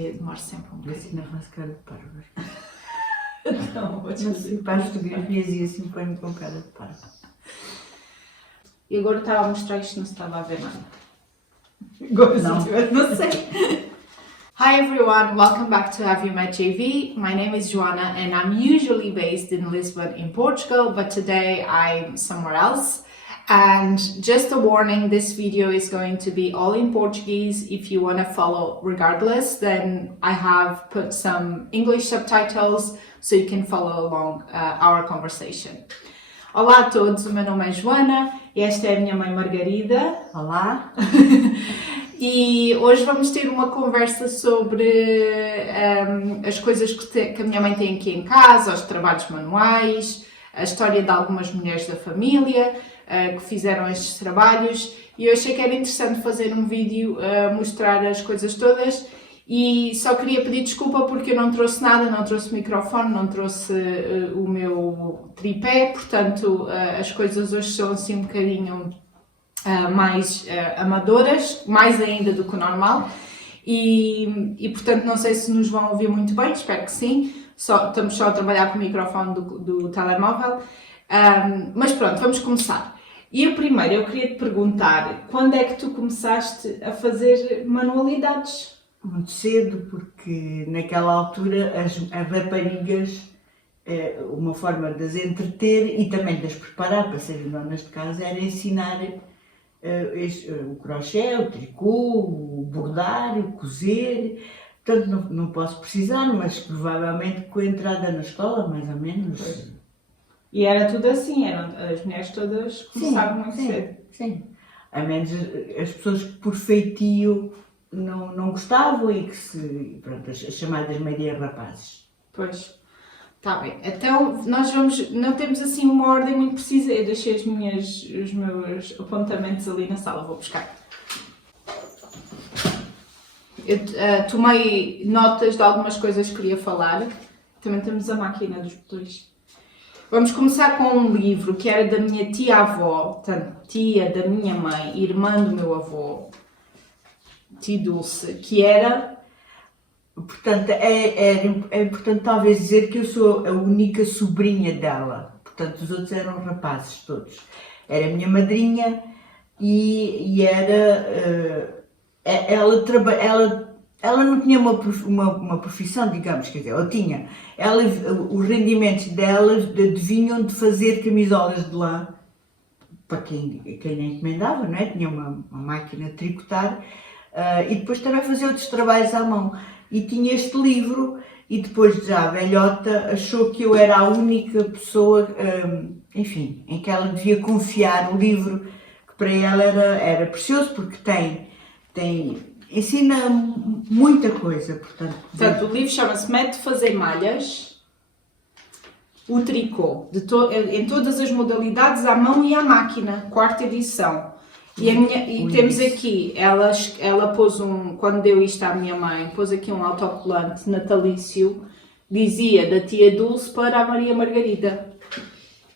Eu demoro sempre um bocadinho. Assim não faço cara de parva. Não, vou Não sei, para as fotografias e assim põe-me com cara de parva. E agora estava a mostrar isto, não se estava a ver nada. Agora Não. não sei. Hi everyone, welcome back to Have You Met JV. My name is Joanna and I'm usually based in Lisbon in Portugal, but today I'm somewhere else. And just a warning, this video is going to be all in Portuguese. If you want to follow regardless, then I have put some English subtitles so you can follow along our conversation. Olá a todos, o meu nome é Joana e esta é a minha mãe Margarida. Olá. E hoje vamos ter uma conversa sobre as coisas que a minha mãe tem aqui em casa, os trabalhos manuais, a história de algumas mulheres da família que fizeram estes trabalhos, e eu achei que era interessante fazer um vídeo a mostrar as coisas todas. E só queria pedir desculpa porque eu não trouxe nada, não trouxe microfone, não trouxe o meu tripé, portanto as coisas hoje são assim um bocadinho mais amadoras, mais ainda do que o normal, e portanto não sei se nos vão ouvir muito bem, espero que sim, estamos só a trabalhar com o microfone do telemóvel, mas pronto, vamos começar. E primeiro eu queria te perguntar, quando é que tu começaste a fazer manualidades? Muito cedo, porque naquela altura as raparigas, uma forma de as entreter e também de as preparar para serem donas de casa era ensinar o crochê, o tricô, o bordar, o cozer. Portanto, não posso precisar, mas provavelmente com a entrada na escola, mais ou menos. Pois. E era tudo assim, as mulheres todas começaram muito cedo. Sim, a menos as pessoas que por feitio não gostavam e que pronto, as chamadas Maria Rapazes. Pois, está bem. Então nós não temos assim uma ordem muito precisa. Eu deixei os meus apontamentos ali na sala, vou buscar. Eu tomei notas de algumas coisas que queria falar. Também temos a máquina dos botões. Vamos começar com um livro que era da minha tia-avó, portanto, tia da minha mãe, irmã do meu avô, tia Dulce, que era... Portanto, é importante talvez dizer que eu sou a única sobrinha dela. Portanto, os outros eram rapazes todos. Era a minha madrinha e era... Ela não tinha uma profissão, digamos, quer dizer, ou tinha. Os rendimentos dela vinham de fazer camisolas de lã, para quem nem encomendava, não é? Tinha uma máquina de tricotar, e depois também fazia outros trabalhos à mão. E tinha este livro, e depois já velhota achou que eu era a única pessoa, enfim, em que ela devia confiar o livro, que para ela era precioso, porque ensina muita coisa, portanto. Portanto, o livro chama-se Método de Fazer Malhas, o tricô, em todas as modalidades, à mão e à máquina, 4ª edição. E temos aqui, ela pôs quando deu isto à minha mãe, pôs aqui um autocolante natalício, dizia da tia Dulce para a Maria Margarida.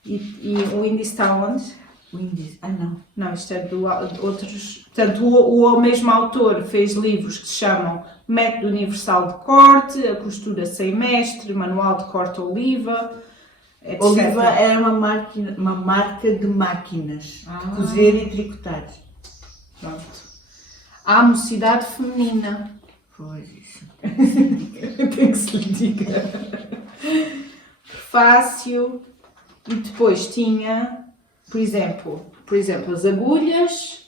E o índice está onde? O índice, não. Não, isto é de outros... Portanto, o mesmo autor fez livros que se chamam Método Universal de Corte, A Costura Sem Mestre, Manual de Corte Oliva, etc. Oliva era uma marca de máquinas, de cozer e tricotar. Pronto. Há a mocidade feminina. Pois isso. Tem que se lhe diga. Prefácio. E depois tinha, por exemplo, as agulhas.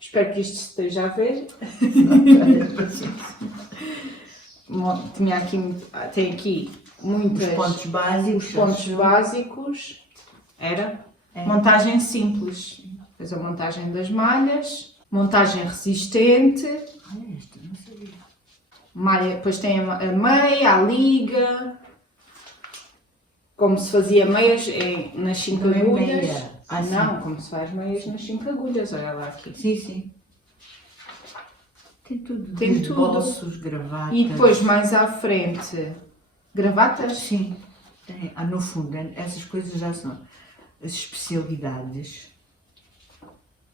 Espero que isto se esteja a ver. Tem aqui muitos pontos básicos. Montagem simples. Depois a montagem das malhas. Montagem resistente. Esta não sabia. Malha, depois tem a meia, a liga. Como se fazia meias nas 5 agulhas. Não, como se faz meias nas 5 agulhas. Olha lá aqui. Sim. Tem tudo. Tem tudo. Bolsos, gravatas. E depois mais à frente, gravatas? Sim. No fundo, essas coisas já são as especialidades.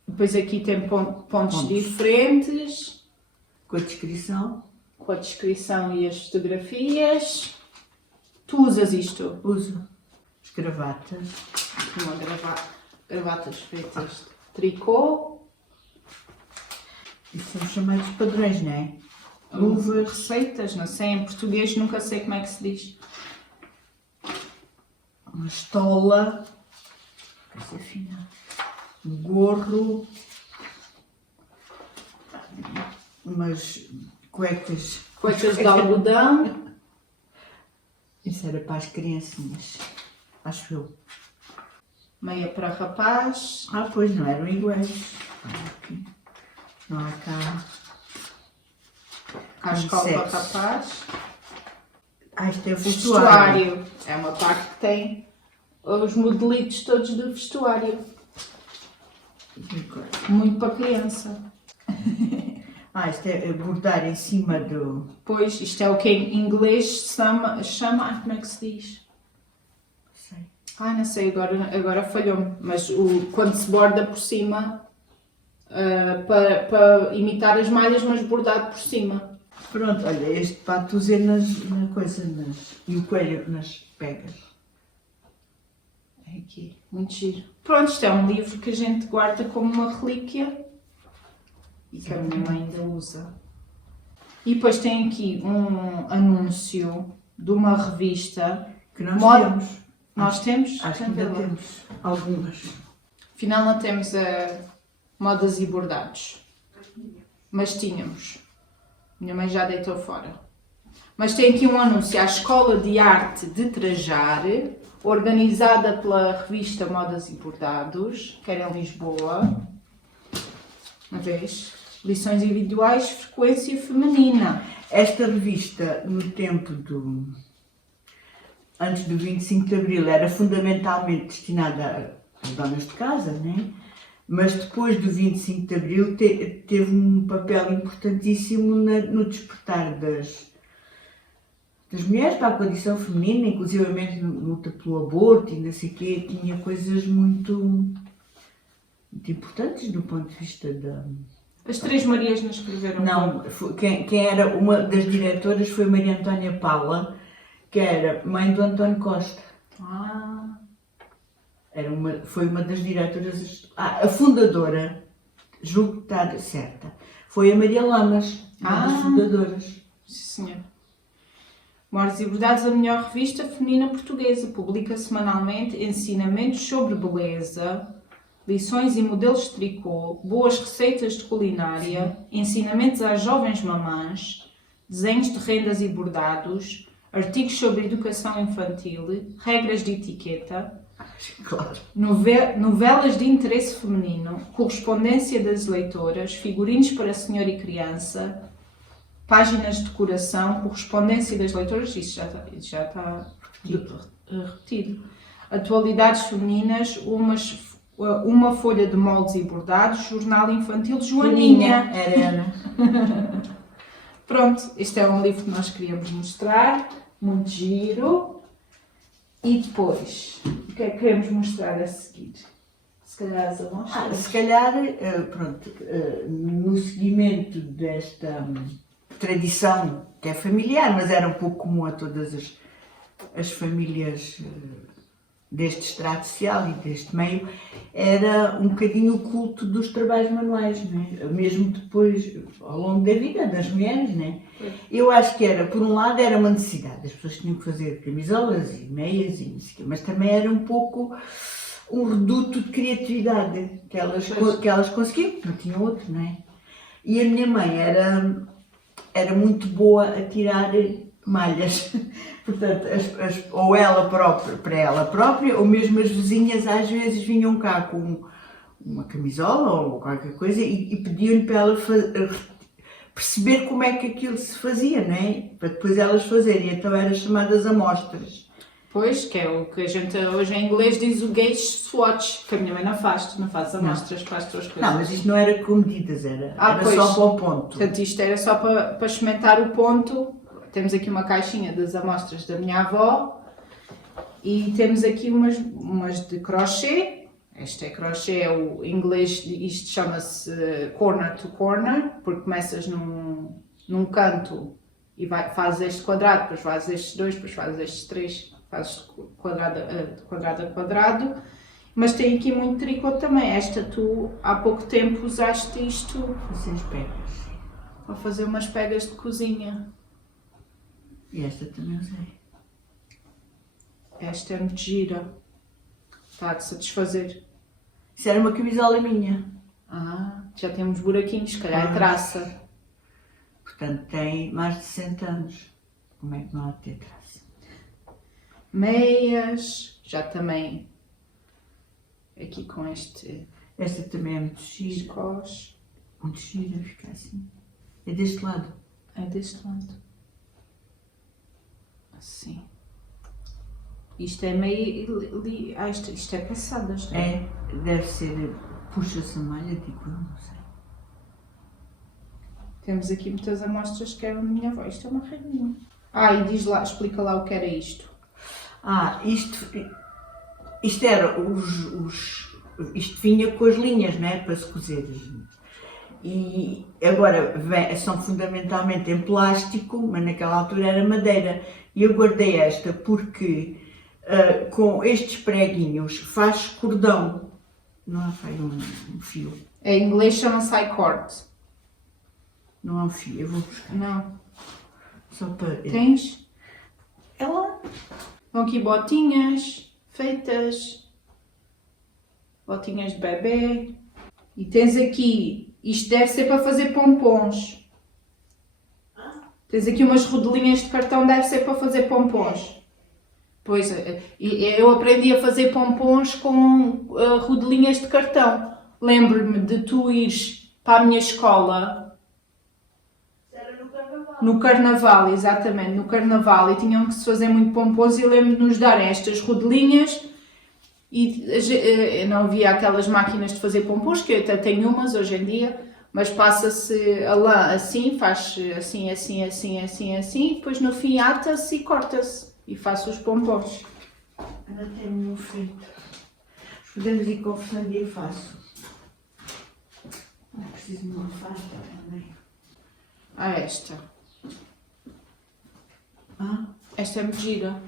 Depois aqui tem pontos diferentes. Com a descrição. com a descrição e as fotografias. Tu usas isto? Uso as gravatas. Gravatas feitas de tricô. E são chamados padrões, não é? Luvas. Receitas, não sei, em português nunca sei como é que se diz. Uma estola. Coisa fina. Um gorro. Umas cuecas. Cuecas de algodão. Isso era para as criancinhas. Acho eu. Meia para rapaz. Ah, pois não eram iguais. Aqui. Não há cá. Cascal para Sexo. rapaz. Ah, isto é vestuário. Vestuário. É uma parte que tem os modelitos todos do vestuário. Muito para criança. Ah, isto é bordar em cima do... Pois, isto é o que em inglês chama como é que se diz? Sei. Não sei, agora falhou-me. Mas quando se borda por cima, para imitar as malhas, mas bordado por cima. Pronto, olha, este pato é na coisa, e o coelho nas pegas. É aqui, muito giro. Pronto, isto é um livro que a gente guarda como uma relíquia e que a minha mãe ainda usa. E depois tem aqui um anúncio de uma revista. Que nós Moda- temos. Nós temos? Acho que ainda temos algumas. Afinal não temos modas e bordados. Mas tínhamos. Minha mãe já deitou fora. Mas tem aqui um anúncio à Escola de Arte de Trajar, organizada pela revista Modas e Bordados, que era em Lisboa. Uma vez. Lições individuais, frequência feminina. Esta revista, no tempo antes do 25 de Abril, era fundamentalmente destinada às donas de casa, né? Mas depois do 25 de Abril teve um papel importantíssimo no despertar das mulheres para a condição feminina, inclusivamente na luta pelo aborto e não sei o quê. Tinha coisas muito importantes do ponto de vista da... As Três Marias não escreveram. Não, quem era uma das diretoras foi Maria Antónia Paula, que era mãe do António Costa. Foi uma das diretoras. A fundadora, julgo que está certa, foi a Maria Lamas, uma das fundadoras. Sim, senhor. Modas e Bordados, a melhor revista feminina portuguesa. Publica semanalmente ensinamentos sobre beleza, lições e modelos de tricô, boas receitas de culinária, ensinamentos às jovens mamãs, desenhos de rendas e bordados, artigos sobre educação infantil, regras de etiqueta, Claro. novelas de interesse feminino, correspondência das leitoras, figurinos para senhor e criança, páginas de decoração, correspondência das leitoras, isso já está repetido. Atualidades femininas, uma folha de moldes e bordados, jornal infantil de Joaninha. Era. Pronto, este é um livro que nós queríamos mostrar, muito giro. E depois, o que é que queremos mostrar a seguir? Se calhar as amostras? Se calhar, pronto, no seguimento desta tradição que é familiar, mas era um pouco comum a todas as famílias deste estrato social e deste meio, era um bocadinho o culto dos trabalhos manuais, não é? Mesmo depois, ao longo da vida das mulheres, não é? Eu acho que era, por um lado, era uma necessidade, as pessoas tinham que fazer camisolas e meias e não sei o quê, mas também era um pouco um reduto de criatividade que elas conseguiam, não tinham outro, não é? E a minha mãe era muito boa a tirar malhas. Portanto, ou ela própria, para ela própria, ou mesmo as vizinhas às vezes vinham cá com uma camisola ou qualquer coisa e pediam-lhe para ela perceber como é que aquilo se fazia, não é? Para depois elas fazerem. Então eram chamadas amostras. Pois, que é o que a gente hoje em inglês diz o gauge swatch, que a minha mãe não faz amostras para as tuas coisas. Não, mas isto não era com medidas, era pois. só para o ponto. Portanto, isto era só para experimentar o ponto. Temos aqui uma caixinha das amostras da minha avó e temos aqui umas de crochê. Este é crochê, o inglês, isto chama-se corner to corner, porque começas num canto E fazes este quadrado, depois fazes estes dois, depois fazes estes três, fazes de quadrado a quadrado. Mas tem aqui muito tricô também. Esta tu há pouco tempo usaste isto Vocês pegas. para fazer umas pegas de cozinha. E esta também usei. Esta é muito gira. Está a te satisfazer. Isso era uma camisola minha. Ah, já temos buraquinhos, se calhar é traça. Portanto, tem mais de 60 anos. Como é que não há de ter traça? Meias, já também aqui com este Esta também é muito gira. escoche. Muito gira, fica assim. É deste lado. É deste lado. Assim. Isto é meio. Isto é passado. É, deve ser. Puxa-se a malha, digo eu, não sei. Temos aqui muitas amostras que eram da minha avó. Isto é uma rainha. E diz lá, explica lá o que era isto. Isto era isto vinha com as linhas, não é? Para se cozer. E agora são fundamentalmente em plástico, mas naquela altura era madeira. E eu guardei esta porque com estes preguinhos faz cordão. Não faz um fio. Em inglês chama-se I-cord. Não há um fio, eu vou buscar. Não. Só para. Tens? Ela. Estão aqui botinhas feitas. Botinhas de bebê. E tens aqui, isto deve ser para fazer pompons. Tens aqui umas rodelinhas de cartão, deve ser para fazer pompons. Pois, eu aprendi a fazer pompons com rodelinhas de cartão. Lembro-me de tu ires para a minha escola. Era no carnaval. No carnaval, exatamente, no carnaval. E tinham que se fazer muito pompons e eu lembro de nos darem estas rodelinhas. E não havia aquelas máquinas de fazer pompons, que eu até tenho umas hoje em dia, mas passa-se a lã assim, faz assim, assim, assim, assim, assim, e depois no fim ata-se e corta-se e faço os pompons. Ainda tenho nenhum feito. Podemos ir conversando e eu faço. Não preciso de uma faca também. Esta. Esta é muito gira.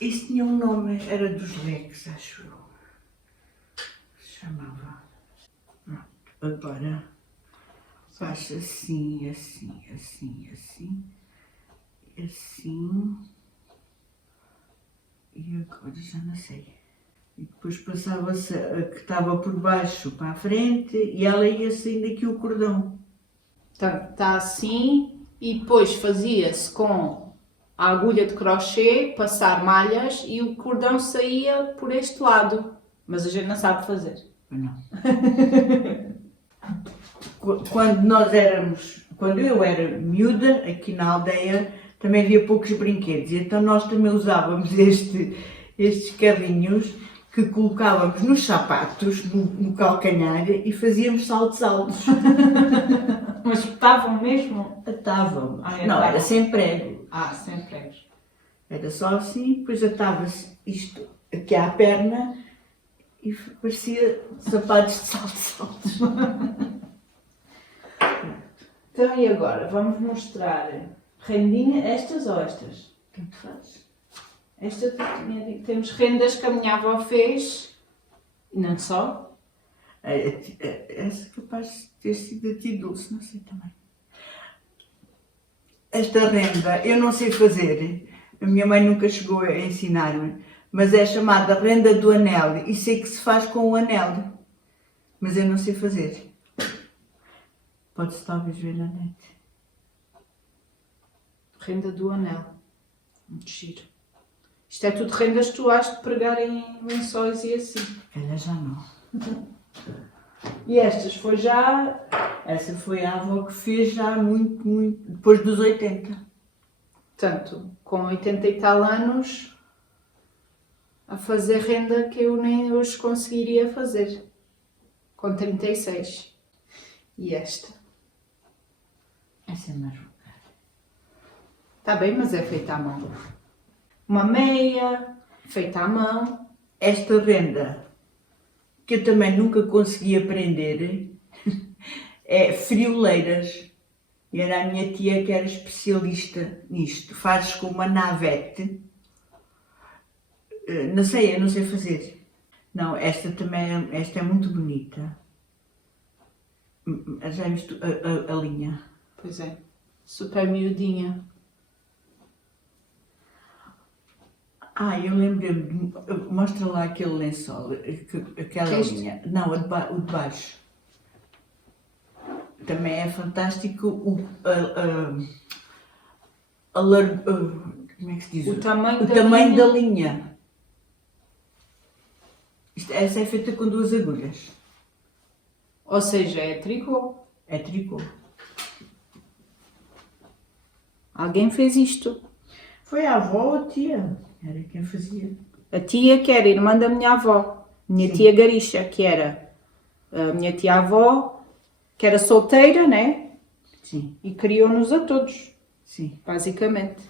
Isso tinha um nome, era dos leques, acho eu. Se chamava. Pronto, agora faz assim, assim, assim, assim, assim. E agora já não sei. E depois passava-se a que estava por baixo para a frente e ela ia saindo aqui o cordão. Portanto, está assim e depois fazia-se com a agulha de crochê, passar malhas e o cordão saía por este lado. Mas a gente não sabe fazer. Não. Quando eu era miúda, aqui na aldeia, também havia poucos brinquedos. E então nós também usávamos estes carrinhos que colocávamos nos sapatos, no calcanhar e fazíamos saltos altos. Mas estavam mesmo? Atavam. Não, Não, era sem prego. Sem pregos. Era só assim, depois atava-se isto aqui à perna e parecia sapatos de saltos altos. Então e agora? Vamos mostrar rendinha, estas ou estas? Tanto faz. Esta temos rendas que a minha avó fez, e não só. Essa é capaz de ter sido a ti Dulce, não sei também. Esta renda eu não sei fazer, a minha mãe nunca chegou a ensinar-me, mas é chamada renda do anel e sei que se faz com o anel, mas eu não sei fazer. Pode-se talvez ver na net. Renda do anel. Muito giro. Isto é tudo rendas que tu has de pregar em lençóis e assim. Ela já não. E estas foi já... Essa foi a avó que fez já muito, depois dos 80. Portanto, com 80 e tal anos, a fazer renda que eu nem hoje conseguiria fazer. Com 36. E esta? Essa é mais. Está bem, mas é feita à mão. Uma meia, feita à mão. Esta renda, que eu também nunca consegui aprender, é frioleiras. E era a minha tia que era especialista nisto. Fazes com uma navete. Não sei, eu não sei fazer. Não, esta também esta é muito bonita. Já viste a linha? Pois é, super miudinha. Eu lembro-me, mostra lá aquele lençol, aquela Este? linha. Não, o de baixo. Também é fantástico como é que se diz? O tamanho O da tamanho linha. da linha. Essa é feita com 2 agulhas. Ou seja, é tricô. É tricô. Alguém fez isto. Foi a avó ou a tia? Era quem fazia. A tia que era irmã da minha avó. Minha Sim. tia Garixa, que era a minha tia-avó, que era solteira, né? Sim, E criou-nos a todos, sim. basicamente.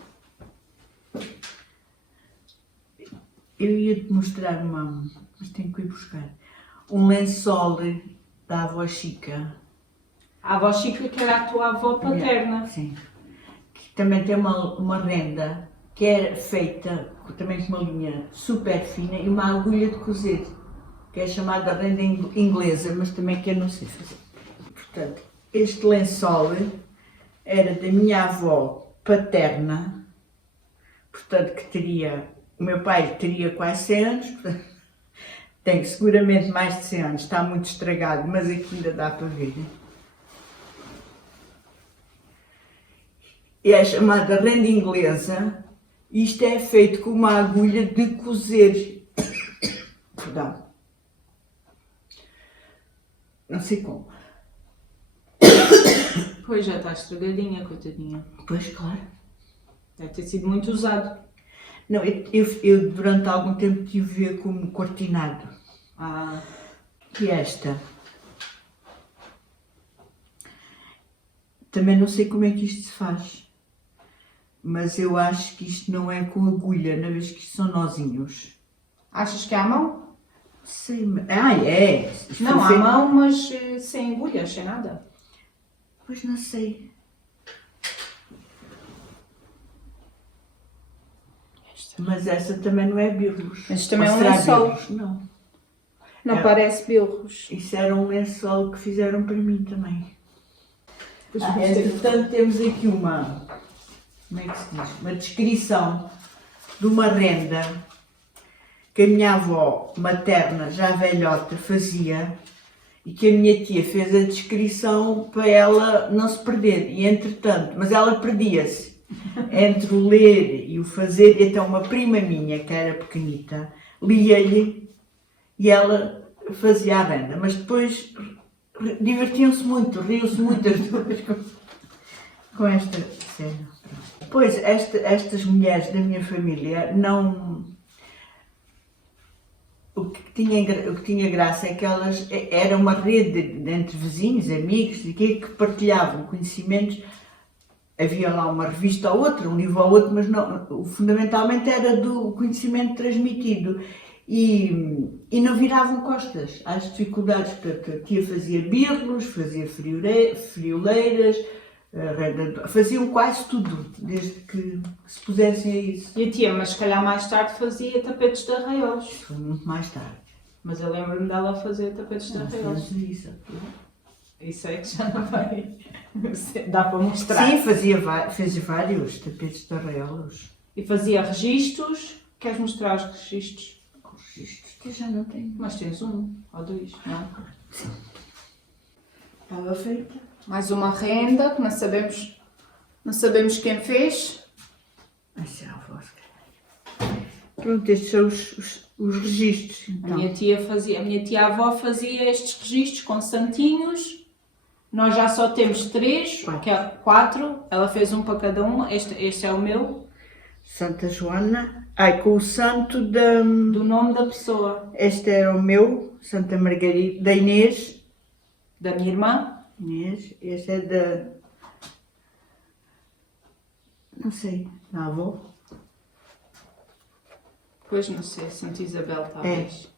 Eu ia-te mostrar mas tenho que ir buscar. Um lençol da avó Chica. A avó Chica, que era a tua avó paterna. Sim. Que também tem uma renda que é feita também com uma linha super fina e uma agulha de cozer, que é chamada renda inglesa, mas também que eu não sei fazer. Portanto, este lençol era da minha avó paterna, portanto o meu pai teria quase 100 anos, portanto, tem seguramente mais de 100 anos, está muito estragado, mas aqui ainda dá para ver. É chamada renda inglesa. Isto é feito com uma agulha de cozer. Perdão. Não sei como. Pois já está estragadinha, coitadinha. Pois, claro. Deve ter sido muito usado. Não, eu durante algum tempo tive a ver como cortinado. Ah, E esta. Também não sei como é que isto se faz. Mas eu acho que isto não é com agulha, na vez que isto são nozinhos. achas que é à mão? Sei, é. Isto Não, foi à feito- mão, mas sem agulhas, sem nada. Pois não sei. Mas essa também não é birros. Mas também Ou é um será lençol. birros? Não. Não É. parece bilros. Isso era um lençol que fizeram para mim também. Pois vamos ter- Entretanto, temos aqui como é que se diz? Uma descrição de uma renda que a minha avó materna, já velhota, fazia e que a minha tia fez a descrição para ela não se perder. E entretanto, mas ela perdia-se entre o ler e o fazer. E então uma prima minha, que era pequenita, lia-lhe e ela fazia a renda. Mas depois divertiam-se muito, riam-se muito as duas com esta cena. Pois, estas mulheres da minha família não... O que tinha graça é que elas era uma rede entre vizinhos, amigos, que partilhavam conhecimentos. Havia lá uma revista ou outra, um livro ou outro, mas não, fundamentalmente era do conhecimento transmitido. E não viravam costas às dificuldades. Portanto, a tia fazia birros, fazia frioleiras, faziam quase tudo, desde que se pusessem a isso. E a tia, mas se calhar mais tarde fazia tapetes de arraiolos. Foi muito mais tarde. Mas eu lembro-me dela fazer tapetes de arraiolos. Isso. Isso é que já não vai. Dá para mostrar. Sim, fez vários tapetes de arraiolos. E fazia registros. Queres mostrar os registros? Registros que eu já não tenho. Mas tens um ou dois, não? Estava feita. Mais uma renda que não sabemos quem fez. Vai ser a voz. Pronto, estes são os registros. A Então. minha tia-avó fazia estes registros com santinhos. Nós já só temos 3, que é 4. Ela fez um para cada um. Este é o meu, Santa Joana. Com o santo do nome da pessoa. Este era o meu, Santa Margarida, da Inês. Da minha irmã. Inês. Este é da... Não sei, da avó. Pois não sei, Santa Isabel talvez.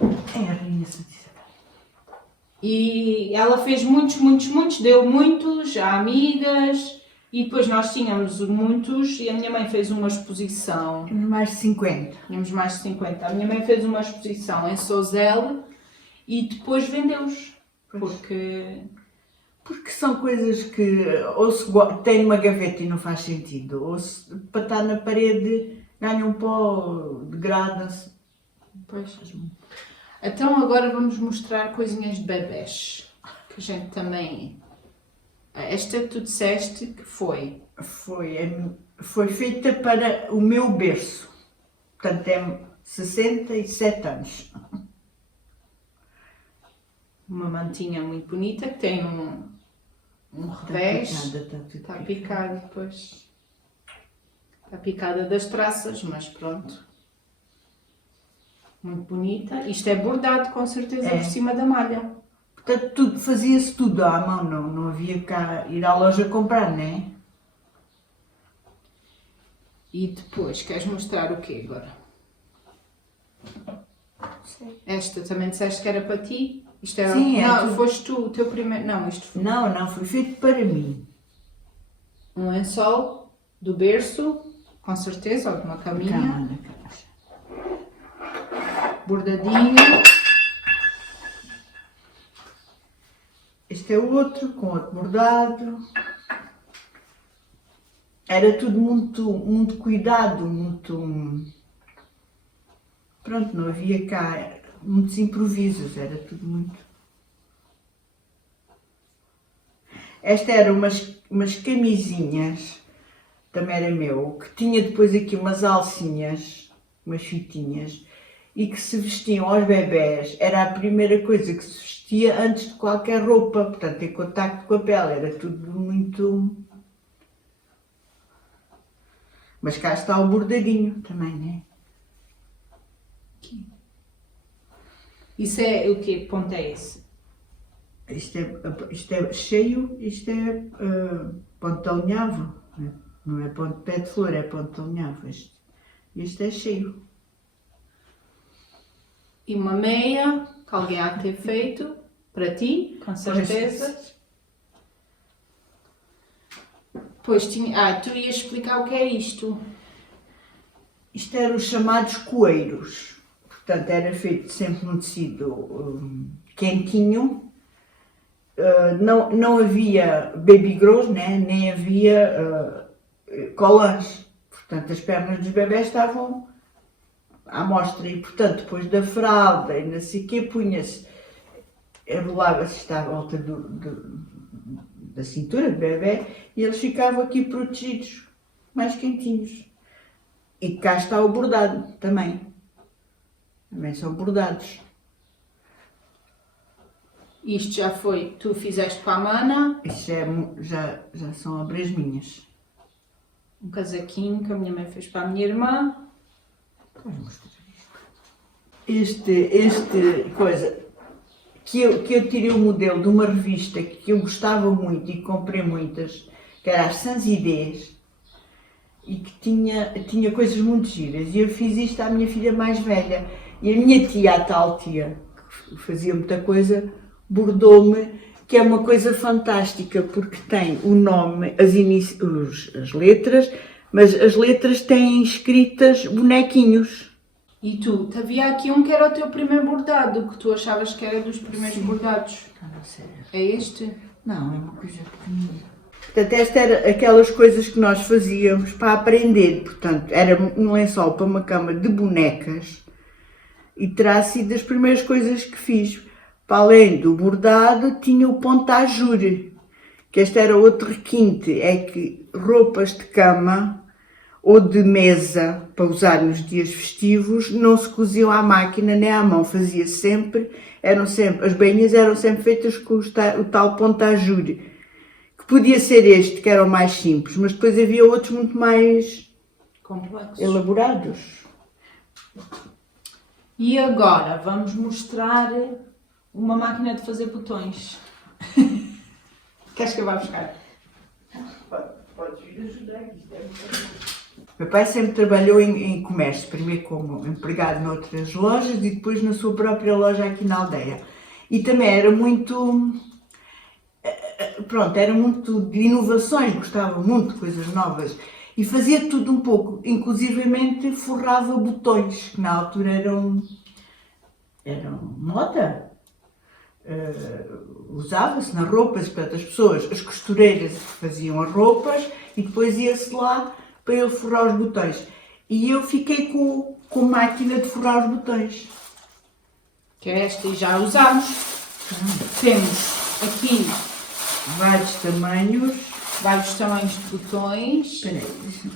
É a Rainha Santa Isabel. E ela fez muitos, deu muitos a amigas e depois nós tínhamos muitos e a minha mãe fez uma exposição. Temos mais de 50. Tínhamos mais de 50. A minha mãe fez uma exposição em Sozel e depois vendeu-os. Porque são coisas que ou se tem numa gaveta e não faz sentido, ou se para estar na parede ganha um pó, degrada-se. Pois. Então agora vamos mostrar coisinhas de bebés, que a gente também... Esta tu disseste que foi? Foi feita para o meu berço, portanto é 67 anos. Uma mantinha muito bonita que tem um revés. Está Picada, pois. Está picada das traças, mas pronto. Muito bonita. Isto é bordado com certeza por cima da malha. Portanto, fazia-se tudo à mão, não havia cá ir à loja comprar, não é? E depois, queres mostrar o quê agora? Sim. Esta também disseste que era para ti? Isto era... Sim, não, foste tu, o teu primeiro... Não, isto foi... Não, foi feito para mim. Um lençol do berço, com certeza, ou de uma caminha. Bordadinho. Este é outro, com outro bordado. Era tudo muito cuidado, muito... Pronto, não havia cá muitos improvisos, era tudo muito... Esta era umas camisinhas, também era meu, que tinha depois aqui umas alcinhas, umas fitinhas, e que se vestiam aos bebés, era a primeira coisa que se vestia antes de qualquer roupa, portanto em contacto com a pele, era tudo muito... Mas cá está o bordadinho também, não é? Isso é o quê? Ponto é esse? Isto é cheio, isto é ponto de alinhavo, não é ponto de pé de flor, é ponto de alinhavo. Este é cheio. E uma meia, que alguém há de ter feito, para ti, com certeza. Pois tinha... tu ias explicar o que é isto. Isto eram os chamados coeiros. Portanto, era feito sempre num tecido quentinho. Não havia baby grows, né? Nem havia colãs. Portanto, as pernas dos bebés estavam à mostra e, portanto, depois da fralda e não sei o quê, punha-se, enrolava-se, estava à volta da cintura do bebê e eles ficavam aqui protegidos, mais quentinhos. E cá está o bordado também. Também são bordados. Isto já foi, tu fizeste para a mana. Isto já são obras minhas. Um casaquinho que a minha mãe fez para a minha irmã. Podes mostrar isto. Este coisa, que eu tirei o modelo de uma revista que eu gostava muito e comprei muitas, que era as Sansidés, e que tinha coisas muito giras. E eu fiz isto à minha filha mais velha. E a minha tia, a tal tia, que fazia muita coisa, bordou-me, que é uma coisa fantástica, porque tem o nome, as letras, mas as letras têm escritas bonequinhos. E tu, havia aqui um que era o teu primeiro bordado, que tu achavas que era dos primeiros bordados. Não sei. É este? Não, é uma coisa pequenina. Portanto, esta era aquelas coisas que nós fazíamos para aprender. Portanto, era um lençol para uma cama de bonecas e terá sido das primeiras coisas que fiz. Para além do bordado, tinha o pontajure, que este era outro requinte, é que roupas de cama ou de mesa para usar nos dias festivos não se coziam à máquina nem à mão, fazia sempre, as bainhas eram sempre feitas com o tal pontajure, que podia ser este, que era o mais simples, mas depois havia outros muito mais complexos, elaborados. E agora vamos mostrar uma máquina de fazer botões. Queres que eu vá buscar? Podes vir ajudar, isto é muito... Meu pai sempre trabalhou em comércio, primeiro como empregado noutras lojas e depois na sua própria loja aqui na aldeia. E também era muito, pronto, era muito de inovações, gostava muito de coisas novas. E fazia tudo um pouco, inclusivamente forrava botões, que na altura eram moda. Usava-se nas roupas, portanto as pessoas, as costureiras faziam as roupas e depois ia-se lá para ele forrar os botões. E eu fiquei com máquina de forrar os botões. Que é esta e já usámos. Temos aqui vários tamanhos de botões. Espera aí,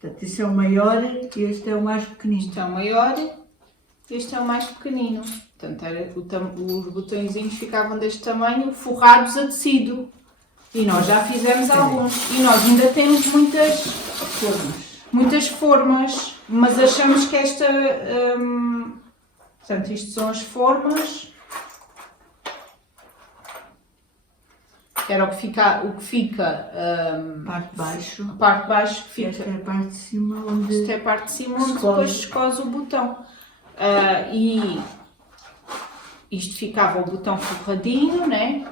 portanto, esse é o maior e este é o mais pequenino. Este é o maior, este é o mais pequenino. Portanto, os botõezinhos ficavam deste tamanho, forrados a tecido. E nós já fizemos alguns. E nós ainda temos muitas formas, mas achamos que esta... portanto, isto são as formas. Era o que fica... Parte de baixo. a parte de baixo que Esta fica... é a parte de cima onde... Esta é a parte de cima onde se depois se cose o botão. E isto ficava o botão forradinho, né?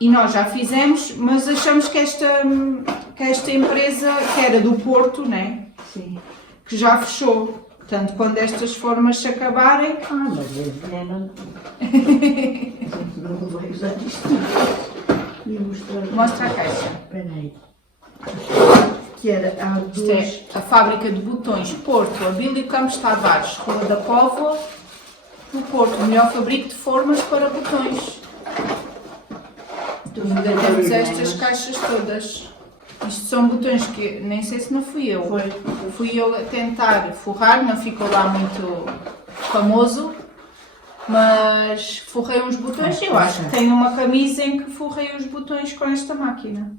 E nós já fizemos, mas achamos que esta empresa, que era do Porto, né? Sim. Que já fechou. Portanto, quando estas formas se acabarem... Mas a não... não vai usar isto. E mostrar... Mostra a caixa. Espera aí. Que era há Isto duas... é a fábrica de botões Porto, Abílio Campos Tavares, Rua da Póvoa, no Porto. O melhor fabrico de formas para botões. Ainda temos estas caixas todas. Isto são botões que nem sei se não fui eu. Fui eu a tentar forrar, não ficou lá muito famoso. Mas forrei uns botões. Eu acho que tenho uma camisa em que forrei os botões com esta máquina.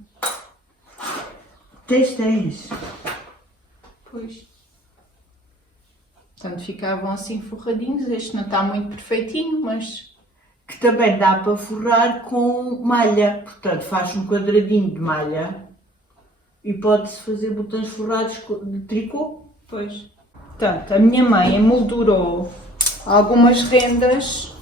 Tens. Pois. Portanto, ficavam assim forradinhos. Este não está muito perfeitinho, mas... Que também dá para forrar com malha. Portanto, faz um quadradinho de malha e pode-se fazer botões forrados de tricô. Pois. Portanto, a minha mãe emoldurou algumas rendas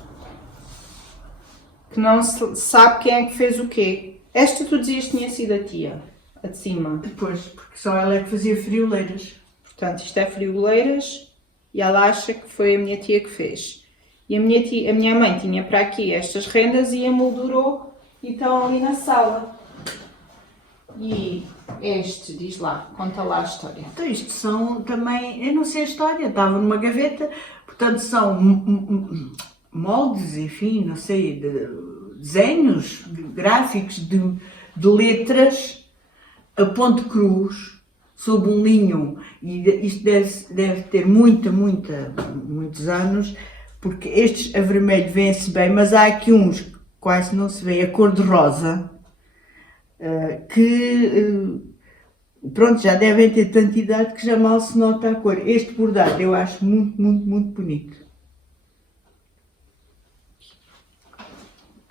que não se sabe quem é que fez o quê. Esta tu dizias que tinha sido a tia, a de cima. Depois, porque só ela é que fazia frioleiras. Portanto, isto é frioleiras e ela acha que foi a minha tia que fez. E a minha mãe tinha para aqui estas rendas e emoldurou e estão ali na sala. E este, diz lá, conta lá a história. Então isto são também, eu não sei a história, estava numa gaveta, portanto são moldes, enfim, não sei, de desenhos gráficos de letras a ponto cruz, sob um linho, e isto deve ter muitos anos, porque estes a vermelho vêem-se bem, mas há aqui uns que quase não se vê, a cor de rosa, que pronto, já devem ter tanta idade que já mal se nota a cor. Este bordado eu acho muito bonito.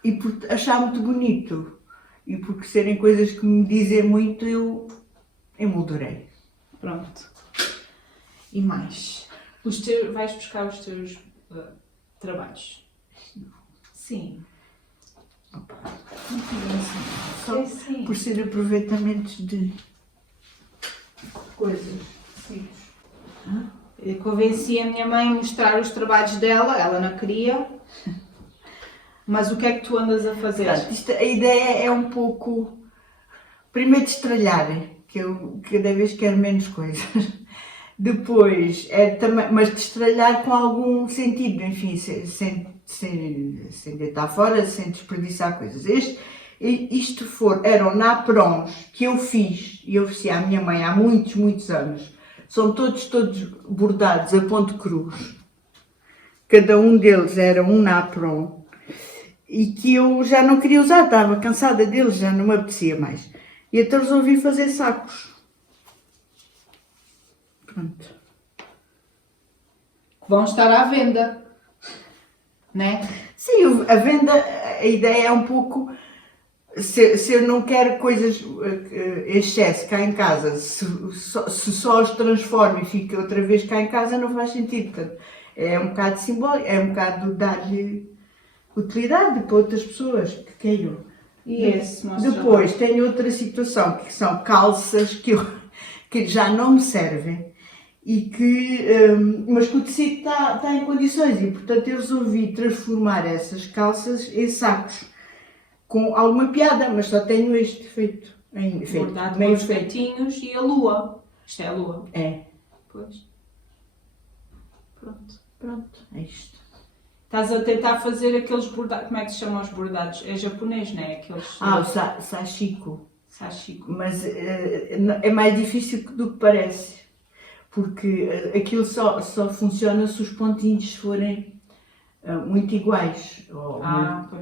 E por achar muito bonito, e por serem coisas que me dizem muito, eu emoldurei. Pronto. E mais? Vais buscar os teus trabalhos? Sim. Opa. Só Sim. Por ser aproveitamentos de coisas. Sim. Eu convenci a minha mãe a mostrar os trabalhos dela, ela não queria. Mas o que é que tu andas a fazer? Portanto, a ideia é um pouco, primeiro destralhar, que eu cada vez quero menos coisas. Depois, é também, mas destralhar com algum sentido, enfim, sem deitar fora, sem desperdiçar coisas. Eram naprons que eu fiz e ofereci à minha mãe há muitos anos. São todos bordados a ponto cruz. Cada um deles era um napron e que eu já não queria usar, estava cansada deles, já não me apetecia mais. E então resolvi fazer sacos. Pronto. Que vão estar à venda, né? Sim, a venda, a ideia é um pouco, se eu não quero coisas em excesso cá em casa, se só os transformo e fica outra vez cá em casa, não faz sentido. Portanto, É um bocado simbólico, é um bocado dar-lhe utilidade para outras pessoas que queiram. E esse, mostra Depois lá. tem outra situação, que são calças que já não me servem, mas que o tecido está em condições e, portanto, eu resolvi transformar essas calças em sacos, com alguma piada, mas só tenho este feito, Bordado com meio os feito. gatinhos e a lua. Isto é a lua. É, Pois. Pronto. pronto, é isto. Estás a tentar fazer aqueles bordados. Como é que se chamam os bordados? É japonês, não é? Aqueles. O sashiko, Sashiko. mas é mais difícil do que parece, porque aquilo só funciona se os pontinhos forem muito iguais.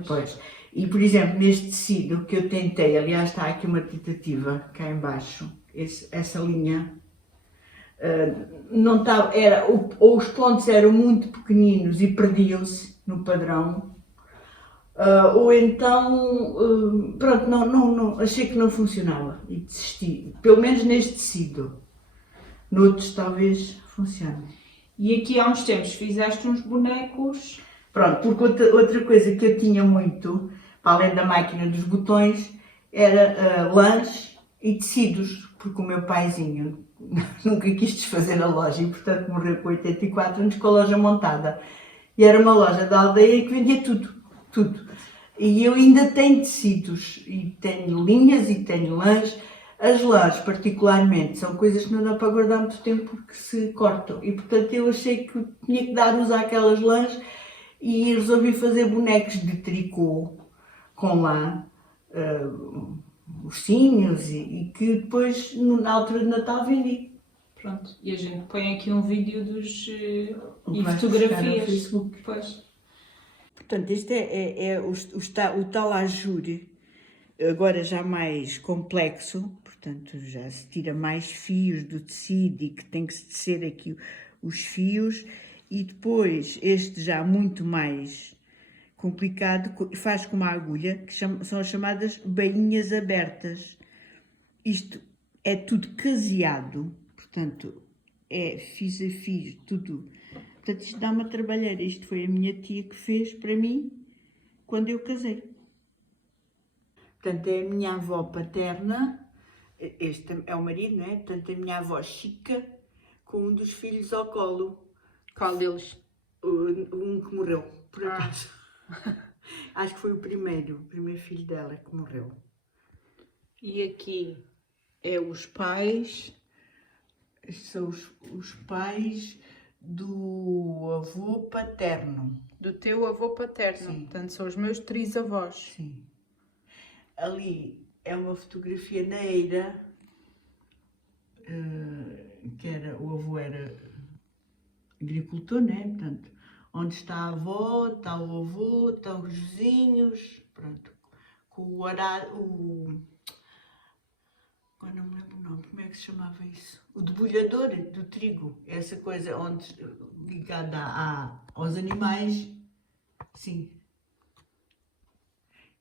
Pois. E, por exemplo, neste tecido que eu tentei, aliás, está aqui uma tentativa cá em baixo, essa linha, não estava, ou os pontos eram muito pequeninos e perdiam-se no padrão, ou então, pronto, não, achei que não funcionava e desisti, pelo menos neste tecido. Noutros talvez funcione. E aqui há uns tempos fizeste uns bonecos. Pronto, porque outra coisa que eu tinha muito, para além da máquina dos botões, era lãs e tecidos, porque o meu paizinho nunca quis desfazer a loja e, portanto, morreu com 84 anos com a loja montada. E era uma loja da aldeia que vendia tudo, tudo. E eu ainda tenho tecidos, e tenho linhas e tenho lãs. As lãs, particularmente, são coisas que não dá para guardar muito tempo porque se cortam. E, portanto, eu achei que tinha que dar uso àquelas lãs e resolvi fazer bonecos de tricô com lã, ursinhos, e que depois, na altura de Natal, vendi. Pronto. E a gente põe aqui um vídeo e Vais buscar no fotografias. Facebook. Pois. Portanto, este é o tal ajure, agora já mais complexo, portanto já se tira mais fios do tecido e que tem que se tecer aqui os fios, e depois este já muito mais complicado, faz com uma agulha, que são as chamadas bainhas abertas. Isto é tudo caseado, portanto fiz a fios, tudo. Portanto, isto dá uma trabalheira. Isto foi a minha tia que fez para mim quando eu casei. Portanto, é a minha avó paterna, este é o marido, não é? Portanto, a minha avó Chica, com um dos filhos ao colo. Qual deles? Um que morreu, por acaso. Acho que foi o primeiro filho dela que morreu. E aqui é os pais. Estes são os pais do avô paterno. Do teu avô paterno. Sim. Portanto, são os meus trisavós. Sim. Ali é uma fotografia na Eira, o avô era agricultor, né? Portanto, onde está a avó, está o avô, estão os vizinhos, pronto, com o arado, agora não me lembro o nome, como é que se chamava isso? O debulhador do trigo, essa coisa ligada aos animais, sim.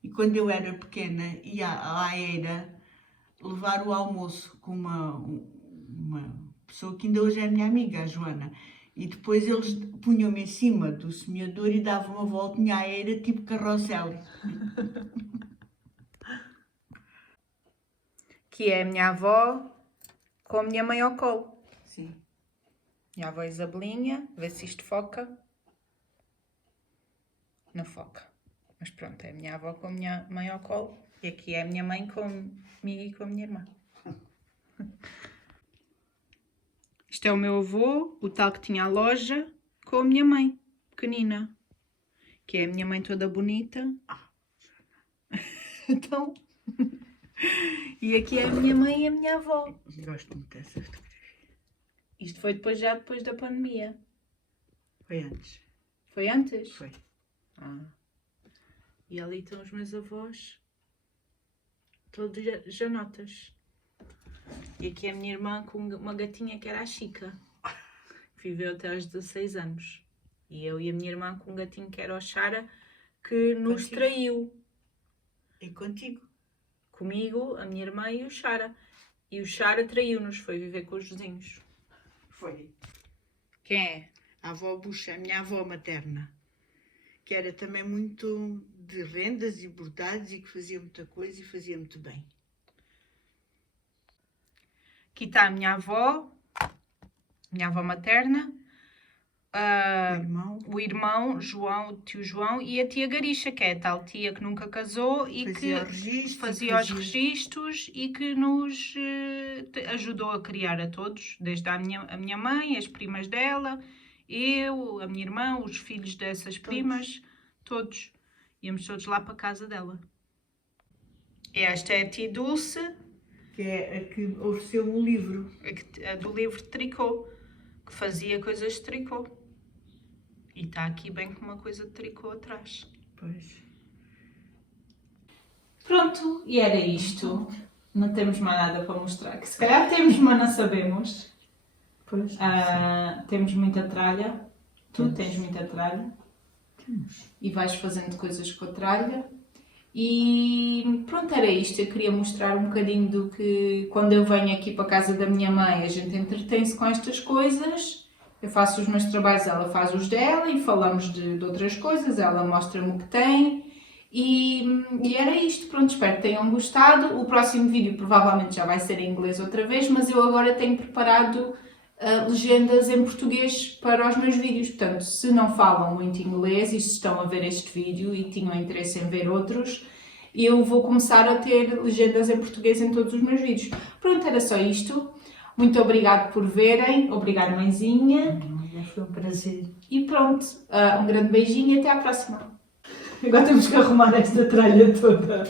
E quando eu era pequena, ia à Eira levar o almoço com uma pessoa que ainda hoje é minha amiga, a Joana. E depois eles punham-me em cima do semeador e davam uma voltinha à Eira, tipo carrossel. Que é a minha avó com a minha mãe ao colo. Sim. Minha avó Isabelinha, vê se isto foca. Não foca. Mas pronto, é a minha avó com a minha mãe ao colo. E aqui é a minha mãe comigo e com a minha irmã. Isto é o meu avô, o tal que tinha a loja, com a minha mãe, pequenina. Que é a minha mãe toda bonita. Então... E aqui é a minha mãe e a minha avó. Gosto muito dessa fotografia. Isto foi depois da pandemia. Foi antes. Foi antes? Foi. E ali estão os meus avós, todos janotas. E aqui é a minha irmã com uma gatinha que era a Chica, que viveu até aos 16 anos. E eu e a minha irmã com um gatinho que era o Xara, que nos traiu. E contigo? Comigo, a minha irmã e o Xara. E o Xara traiu-nos, foi viver com os vizinhos. Foi. Quem é? a avó Buxa, a minha avó materna, que era também muito de rendas e bordados e que fazia muita coisa e fazia muito bem. Aqui está a minha avó materna, o irmão João, o tio João, e a tia Garisha, que é a tal tia que nunca casou e que fazia os registros e que nos ajudou a criar a todos, desde a minha mãe, as primas dela, eu, a minha irmã, os filhos dessas primas, todos. Íamos todos lá para a casa dela. Esta é a tia Dulce, Que é a que ofereceu o livro. a do livro de tricô, que fazia coisas de tricô. E está aqui bem com uma coisa de tricô atrás. Pois. Pronto, e era isto. Não temos mais nada para mostrar. Que se calhar temos, mas não sabemos. Pois. Temos muita tralha. Tu Temos. tens muita tralha. Temos. E vais fazendo coisas com a tralha. E pronto, era isto. Eu queria mostrar um bocadinho do que, quando eu venho aqui para a casa da minha mãe, a gente entretém-se com estas coisas. Eu faço os meus trabalhos, ela faz os dela e falamos de outras coisas. Ela mostra-me o que tem. E era isto. Pronto, espero que tenham gostado. O próximo vídeo provavelmente já vai ser em inglês outra vez, mas eu agora tenho preparado legendas em português para os meus vídeos. Portanto, se não falam muito inglês e se estão a ver este vídeo e tinham interesse em ver outros, eu vou começar a ter legendas em português em todos os meus vídeos. Pronto, era só isto. Muito obrigado por verem. Obrigado, mãezinha. Foi um prazer. E pronto, um grande beijinho e até à próxima. Agora temos que arrumar esta tralha toda.